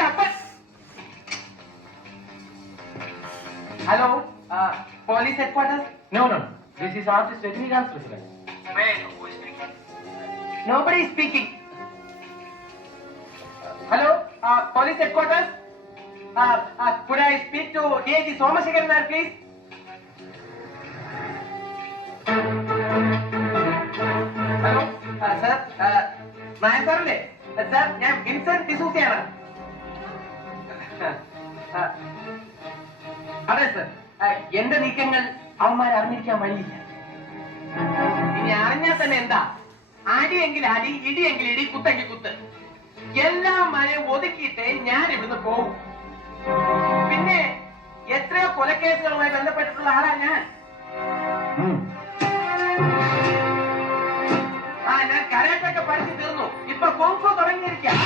உங்க அப்பா. Hello, police headquarters? No. This is artist Rajinikanth President. Who is speaking? Nobody is speaking. Hello, police headquarters? Could I speak to DIG Somasekaran, please? Hello, sir. Nayan sir അല്ലേ? Sir, ഞാൻ Vincent ഡിസൂസയാണ്. അതെ sir, എന്റെ നീക്കങ്ങൾ അവന്മാർ അറിഞ്ഞിരിക്കാൻ വഴിയില്ല. ഇനി അറിഞ്ഞാൽ തന്നെ എന്താ, അടിയെങ്കിൽ അടി, ഇടിയെങ്കിൽ ഇടി, കുത്തെങ്കിൽ കുത്ത്, എല്ലാം മഴയും ഒതുക്കിയിട്ട് ഞാൻ ഇവിടുന്ന് പോകും. പിന്നെ എത്രയോ കൊലക്കേസുകളുമായി ബന്ധപ്പെട്ടിട്ടുള്ള ആളാ ഞാൻ. ഞാൻ കരാട്ടൊക്കെ പഠിച്ചു തീർന്നു, ഇപ്പൊ കോങ്കോ തുടങ്ങിയിരിക്കാം.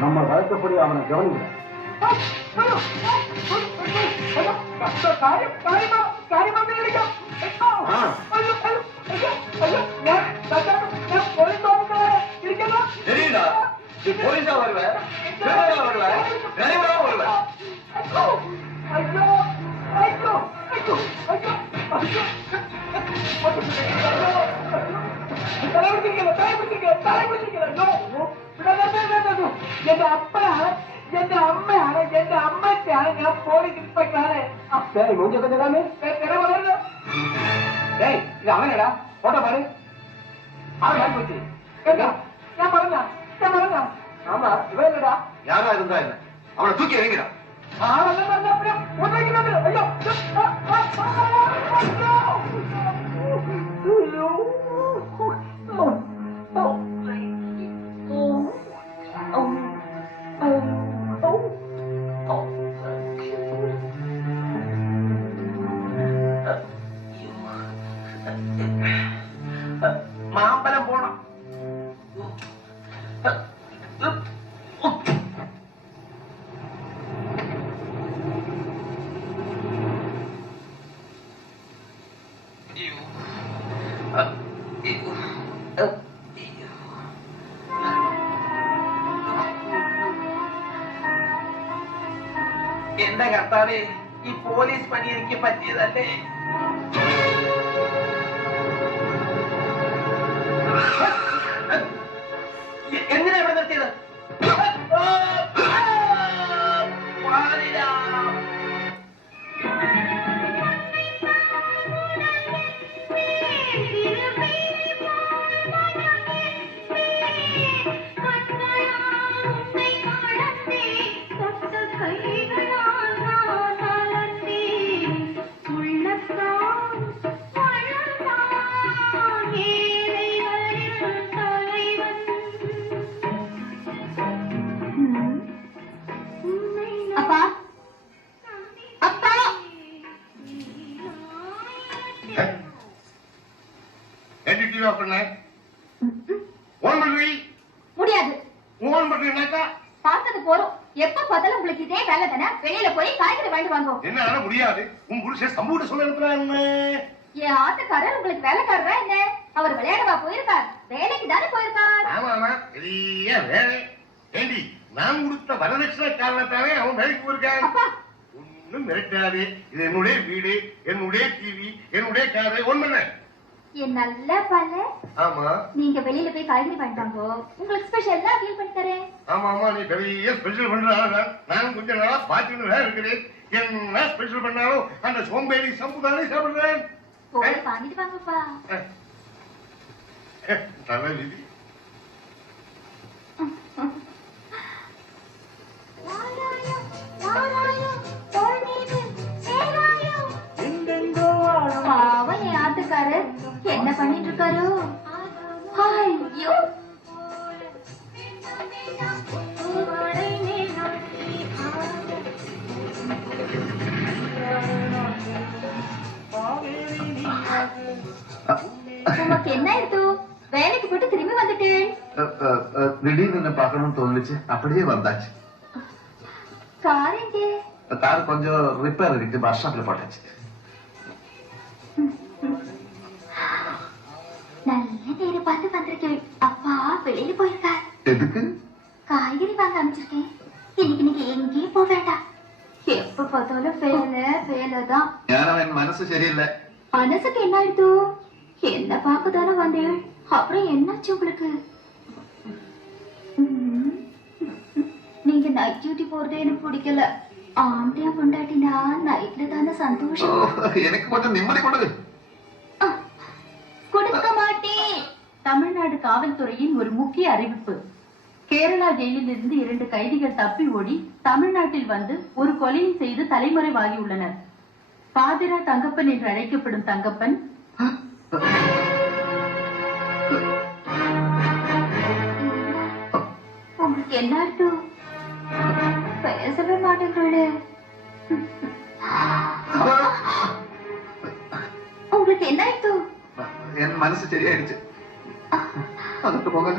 நம்ம வழக்கப்படி அவனை கவனிக்கிறேன். தெரியுதா, நீ போலீஸா வருவ, வருவ, நிறைவா வருவ. എന്റെ അപ്പനാണ്, എന്റെ അമ്മയാണ്, എന്റെ അമ്മയ്ക്കാണ് ഞാൻ പോലീസ് ഇൻസ്പെക്ടറാണ്. ഇത് അവനടാ, ഫോട്ടോ പാട്. അവൻ പോയി കേട്ടോ, ഞാൻ പറഞ്ഞ ആമാ ഇവനടാ. யாரா இருந்தா என்ன, அவனை தூக்கி எறிகிறான். ആളെല്ലാം പറഞ്ഞ അയ്യോ മാമ്പലം പോണം. എന്റെ കർത്താവേ, ഈ പോലീസ് പണി എനിക്ക് പറ്റിയതല്ലേ. എന്തിനാ ഇവിടെ നിർത്തിയത്? முடியாது. பார்த்தது போறோம். எப்ப பார்த்தாலும் உங்களுக்கு இதே வேலை தானே. வெளியில போய் காய்கறி வாங்கி வாங்குவோம். என்ன முடியாது, உன் புருஷன் சம்பூட்ட சொல்ல அனுப்புறாங்க. என் ஆட்டுக்காரர் உங்களுக்கு வேலைக்காரரா என்ன? அவர் விளையாடவா போயிருக்கார்? வேலைக்கு தானே போயிருக்கார். ஆமா, பெரிய வேலை. ஏண்டி, நான் கொடுத்த வரதட்சணை காரணத்தாலே அவன் வேலைக்கு போயிருக்கான். ஒன்னும் மிரட்டாது. இது என்னுடைய வீடு, என்னுடைய டிவி, என்னுடைய காரை. ஒண்ணு என் நல்ல பல. ஆமா, நீங்க வெளியில போய் காய்கறி வாங்கிட்டாங்க, உங்களுக்கு ஸ்பெஷலா டீல் பண்ணி தரேன். ஆமா, நீ பெரிய ஸ்பெஷல் பண்றாங்க. நான் கொஞ்ச நாளா பாத்துட்டு தான் இருக்கிறேன். என்ன ஸ்பெஷல் பண்ணாலும் அந்த சோம்பேறி சம்புதானே சாப்பிடுறேன். போய் வாங்கிட்டு வாங்கப்பா. நல்ல விதி. பாவம் என் ஆட்டுக்காரர் என்ன பண்ணிட்டு இருக்காரு? ஐயோ, உனக்கு என்ன ஆயிடுத்து? வேலைக்கு போட்டு திரும்பி திடீர்னு என்ன பார்க்கணும்னு தோணுச்சு, அப்படியே வந்தாச்சு. கார் எங்கே? கார் கொஞ்சம் ரிப்பேர் இருக்கு, பஸ் ஸ்டாப்ல போட்டாச்சு. நல்ல நேரம் பார்த்து வந்திருக்கேன். அப்பா வெளியில போயிருக்கார். எதுக்கு? காய்கறி வாங்க அமைச்சிருக்கேன். இன்னைக்கு நீங்க எங்கேயும் போக வேண்டாம். எப்ப பார்த்தாலும் வேலைதான். என் மனசு சரியில்லை. மனசுக்கு என்ன ஆயிடுது? என்ன பார்க்கதானே வந்தேன். அப்புறம் என்னாச்சு உங்களுக்கு? நீங்க நைட் டியூட்டி போறதே எனக்கு பிடிக்கல. ஆண்டியா கொண்டாட்டினா நைட்ல தானே சந்தோஷம். எனக்கு கொஞ்சம் நிம்மதி கொடுங்க. கொடுக்க மாட்டேன். தமிழ்நாடு காவல்துறையின் ஒரு முக்கிய அறிவிப்பு. கேரளா ஜெயிலில் இருந்து 2 கைதிகள் தப்பி ஓடி தமிழ்நாட்டில் வந்து ஒரு கொலையும் செய்து தலைமறைவாகி உள்ளனர். பாதிரா தங்கப்பன் என்று அழைக்கப்படும் தங்கப்பன் உங்களுக்கு என்ன ஆயிட்டு? பேசவே மாட்டேங்கிறே. உங்களுக்கு என்ன ஆயிட்டு? என் மனசு சரியாயிடுச்சு. அதுக்கு போங்க.